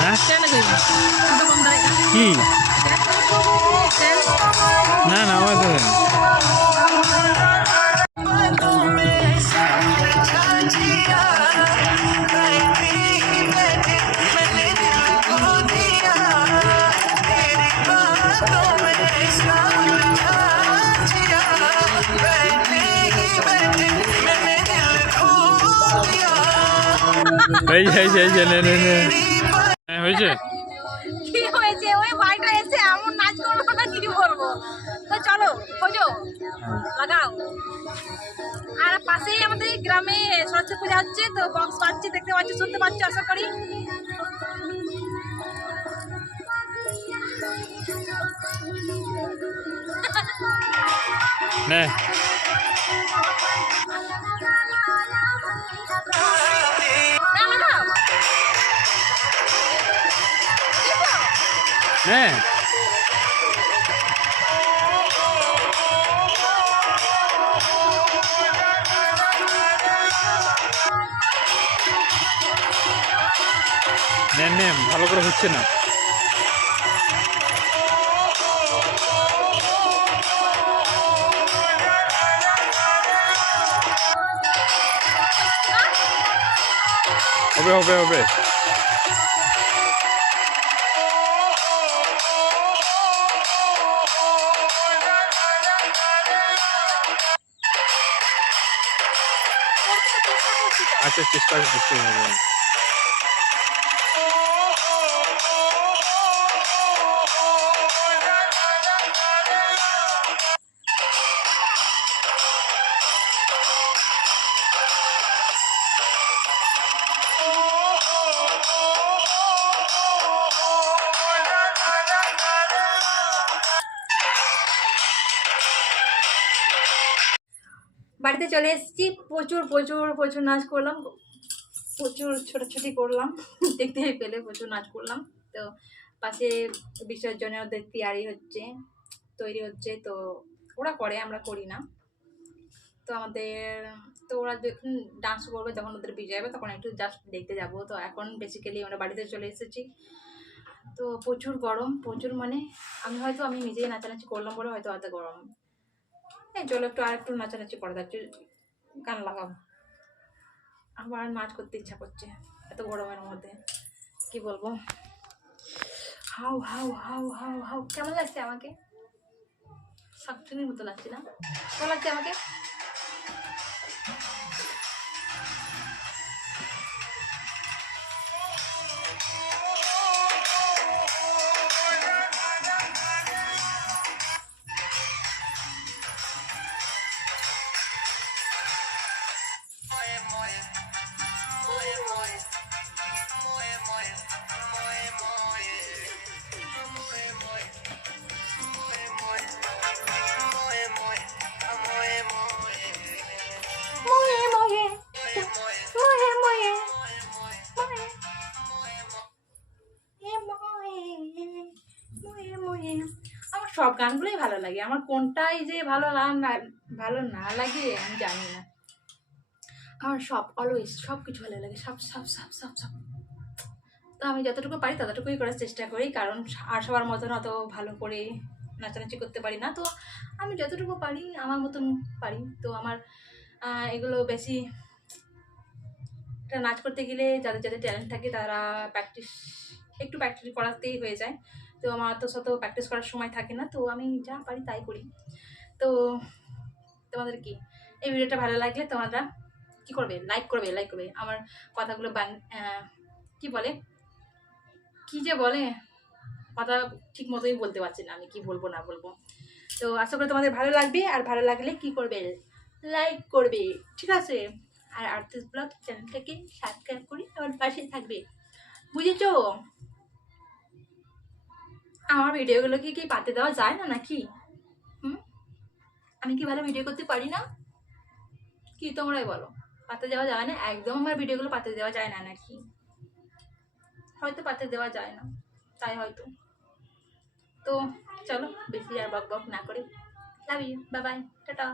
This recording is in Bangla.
হ্যাঁ কি না না আমার তো হয়েছে কি হয়েছে ওই ভাইটা এসে এমন নাচ করলো না কি বলবো। তো চলো খোঁজো লাগাও। আর পাশেই আমাদের গ্রামে সরস্বতী পূজা হচ্ছে, তো বক্স বাজছে, দেখতে পাচ্ছি, শুনতে পাচ্ছি আশা করি। নে নে নে ভালো করে হচ্ছে না। হবে হবে হবে আচ্ছা চেষ্টা করতে হবে। বাড়িতে চলে এসেছি, প্রচুর প্রচুর প্রচুর নাচ করলাম, প্রচুর ছোটাছুটি করলাম, দেখতে পেলে প্রচুর নাচ করলাম। তো পাশে বিসর্জনের ওদের তৈরি হচ্ছে, তো ওরা করে, আমরা করি না। তো ওরা যখন ডান্স করবে, যখন ওদের বিজয় হবে, তখন একটু জাস্ট দেখতে যাব। তো এখন বেসিক্যালি আমরা বাড়িতে চলে এসেছি। তো প্রচুর গরম, প্রচুর মানে আমি নিজেই নাচানাচি করলাম বলে হয়তো অত গরম। চলো আর একটু নাচানাচি করা যাচ্ছে, গান লাগাও। আমার নাচ করতে ইচ্ছা করছে এত গরমের মধ্যে, কি বলবো। How how how how how কেমন লাগছে আমাকে? শাকচুনির মতো লাগছে না? কেমন লাগছে আমাকে? আমার সব গানগুলোই ভালো লাগে, আমার কোনটাই যে ভালো না লাগে আমি জানি না। আমার সব অলওয়েজ সব কিছু ভালো লাগে, সব সব সব সব সব। তো আমি যতটুকু পারি ততটুকুই করার চেষ্টা করি, কারণ আর সবার মতন অত ভালো করে নাচানাচি করতে পারি না। তো আমি যতটুকু পারি আমার মতন পারি। তো আমার এগুলো বেশি, নাচ করতে গেলে যাদের যাদের ট্যালেন্ট থাকে তারা একটু প্র্যাকটিস করাতেই হয়ে যায়। তো আমার তো শত প্র্যাকটিস করার সময় থাকে না, তো আমি যা পারি তাই করি। তো তোমাদের কি এই ভিডিওটা ভালো লাগলে তোমরা কি করবে? লাইক করবে। আমার কথাগুলো কি যে বলে কথা ঠিক মতোই বলতে পারছি না আমি, কি বলবো না বলবো। তো আশা করি তোমাদের ভালো লাগবে, আর ভালো লাগলে কি করবে? লাইক করবে, ঠিক আছে? আর আর্টিস্ট ব্লগ চ্যানেলটাকে সাবস্ক্রাইব করে আমার পাশে থাকবে, বুঝেছো? আমার ভিডিওগুলো কি পাতে দেওয়া যায় না নাকি? আমি কি ভালো ভিডিও করতে পারি না? কি তোমরাই বলো, পাতে দেওয়া যায় না? একদম আমার ভিডিওগুলো পাতে দেওয়া যায় না নাকি? হয়তো পাতে দেওয়া যায় না, তাই হয়তো। তো চলো বেশি আর বক বক না করে, love you, bye bye, tata.